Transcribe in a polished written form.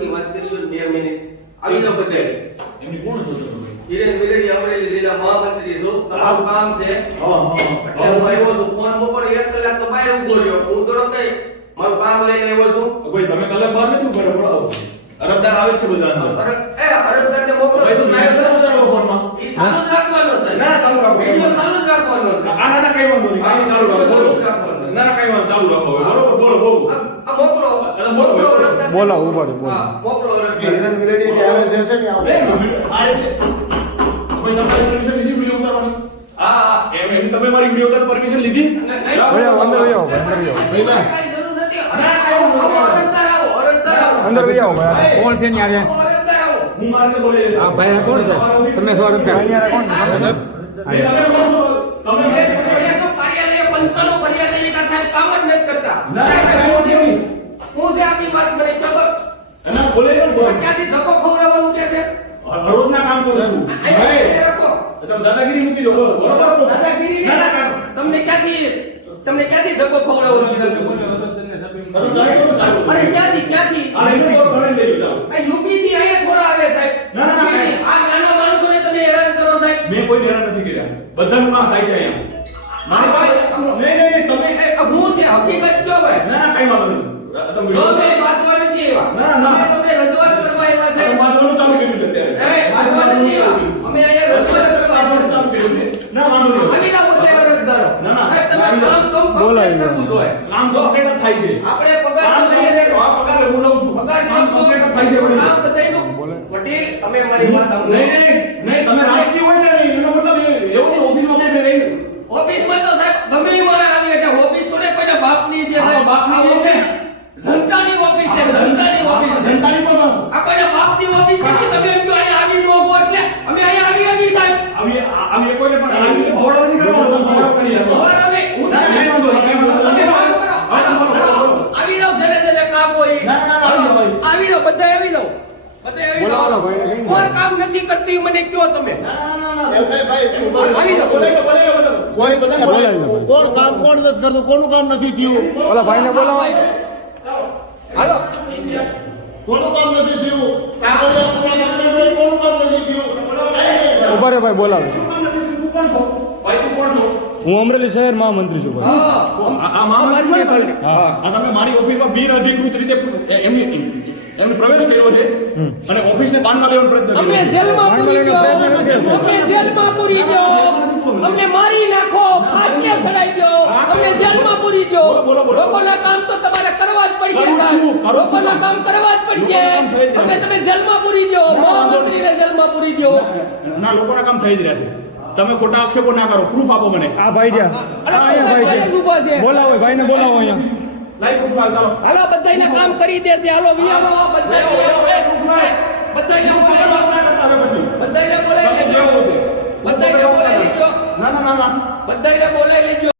પછી વાત કરીએ 2 મિનિટ આવી લો બધાય એમની કોણ છો તમે? હિરેન મિલેડી અમરેલી જિલ્લા મહામંત્રી છો તમારું કામ છે હા એટલે હું આવ્યો છું ફોન ઉપર 1 કલાક તો બહાર ઊભો રહ્યો હું થોડો કઈ મારું કામ લઈને આવ્યો છું ભાઈ તમે કલાક બહાર નથી ઉભા રહો અરજદાર આવે છે બધા અંદર અરજદારને મોકલો ભાઈ તું સાહેબ શું બોલાવો ફોનમાં ઈ ચાલુ જ રાખવાનો છે ના ચાલુ રાખો વિડિયો ચાલુ જ રાખવાનો છે આ ના કઈ વાંધો નહીં કાઈ ચાલુ રાખો ના ના કઈ વાંધો ચાલુ રાખો બરોબર બોલો બોલો આ મોકલો મોકલો અરજદારને બોલો ઉભા રહો હા મોકલો અરજદાર હિરેન મિલેડી કે આવે છે ને આવો ભાઈ તમારી પરમિશન લીધી વિડિયો ઉતારવાની હા એમ તમે મારી વિડિયો ઉતારવાની પરમિશન લીધી અંદર વહી આવો અંદર વહી આવો ભાઈ કોણ છે ને આજે હું મારને બોલે આ ભાઈ કોણ છે તમને શું આરોપ અહીંયા કોણ તમે કોણ છો તમે કાર્યાલય પંચાનો ફરિયાદ એની કા સાહેબ કામ જ નથી કરતા ના, હું છે આખી વાત મને કહો તો એના બોલે પણ બોલ ક્યાંથી ધક્કો ખવડાવવાનું કે છે રોજના કામ કરું છું ભાઈ રાખો તમે દાદાગીરી મૂકી દો બરોબર દાદાગીરી ના ના તમને ક્યાંથી ધક્કો ખવડાવવાનું કીધું અરે ક્યાંથી આ એનું બોલ ભણી લેજો જાઓ આ યુપી થી અહીંયા થોડા આવે સાહેબ ના, ના, ના. આ નાના માણસોને તમે હેરાન કરો સાહેબ મેં કોઈ હેરાન નથી કર્યા બધાનું કામ થાય છે અહીંયા મારા ભાઈ નહીં તમે હું છે હકીકત કયો ભાઈ ના ના કઈ વાંધો નહીં તમે જો મેં વાતવા નથી આવ્યા ના, ના. અમે તમને રજૂઆત કરવા આવ્યા છે વાંધવાનું ચાલુ કર્યું છે અત્યારે વાતવા નથી આવ્યા અમે અહીંયા રજૂઆત કરવા આવ્યા ચાલુ કર્યું છે ના વાંધો નહીં આવી જાવ બધા અરજદારો ના, ના. સાહેબ તમે કામ બોલાવી કમ્પ્લીટ કરવું જોઈએ કામ કમ્પ્લીટ જ થાય છે આપણે પગાર કામ તો લઈએ છીએ. complete, પગાર હું લઉં છું પગાર કામ કમ્પ્લીટ જ થાય છે વળી. કામ બધાયનું વડીલ અમે મારી વાત સાંભળો. નહીં તમે રાજકીય હોય ને એનો મતલબ એવું નહીં ઓફિસમાં મેં રહી ઓફિસમાં તો સાહેબ ગમે ઈ માણસ આવી એટલે ઓફિસ થોડે કોઈના બાપની છે સાહેબ બાપની આ નહીં. ઓફિસ જનતાની ઓફિસ છે જનતાની ઓફિસ છે જનતાની પણ આ કોઈના બાપની ઓફિસ છે કે તમે એમ કહો અહીંયા આવી નો ગો એટલે અમે અહીંયા આવી સાહેબ આવી કોઈને પણ આવી ભોળો નથી કરવાનો ભોળો કરી લેવાનો. સવારે નહીં, હું ના, તમને નહીં વાંધો, નહીં વાંધો. તમે કામ કરો. હાલો, હાલો. આવી જાવ જેને જેને કામ હોય ઈ. ના, ના, ના, હાલો, ભાઈ. આવી જાવ બધા આવી જાવ બધા આવી બોલાવો જાવ ભાઈને કઈ કોણ કામ નથી કરતી મને કયો તમે આવી જાવ કોઈ કોણ કામ કોણ નથી કરતું કોનું કામ નથી થયું ઓલા ભાઈને બોલાવો હાલો કોનું કામ નથી થયું કાગળિયા પૂરા કમ્પ્લીટ હોય કોનું કામ નથી થયું ઉભા રે ભાઈ બોલાવે હું અમરેલી શહેર મહામંત્રી છું ભાઈ તમે મારી ઓફિસમાં બિનઅધિકૃત રીતે એમને પ્રવેશ કર્યો છે અને ઓફિસને બાનમાં લેવાનો પ્રયત્ન અમને કર્યો છે. જેલમાં પૂરી દો અમને જેલમાં પૂરી દો અમને મારી નાખો ફાંસીએ સડાઈ દો અમને જેલમાં પૂરી દો બોલો, બોલો. લોકોના કામ તો તમારે કરવા જ પડશે કરું છું, સાહેબ કરું છું. લોકોના કામ કરવા જ પડશે લોકોના કામ થઈ જ અમને રહ્યા. તમે જેલમાં પૂરી દો મહામંત્રીને જેલમાં પૂરી દો ના લોકોના કામ થઈ જ રહ્યા છે તમે ખોટા આક્ષેપો ના કરો પ્રૂફ આપો મને આ ભાઈ જ્યાં અરે બધા ભાઈ જ ઊભા છે બોલાવો ભાઈને બોલાવો અહીંયા લાઈવ પ્રૂફ ચાલો હાલો બધાયના કામ કરી દેશે હાલો વિયાવો બધા બધાયને બોલાવી લેજો બધાયને બોલાવી લેજો ના ના ના ના બધાયને બોલાવી લેજો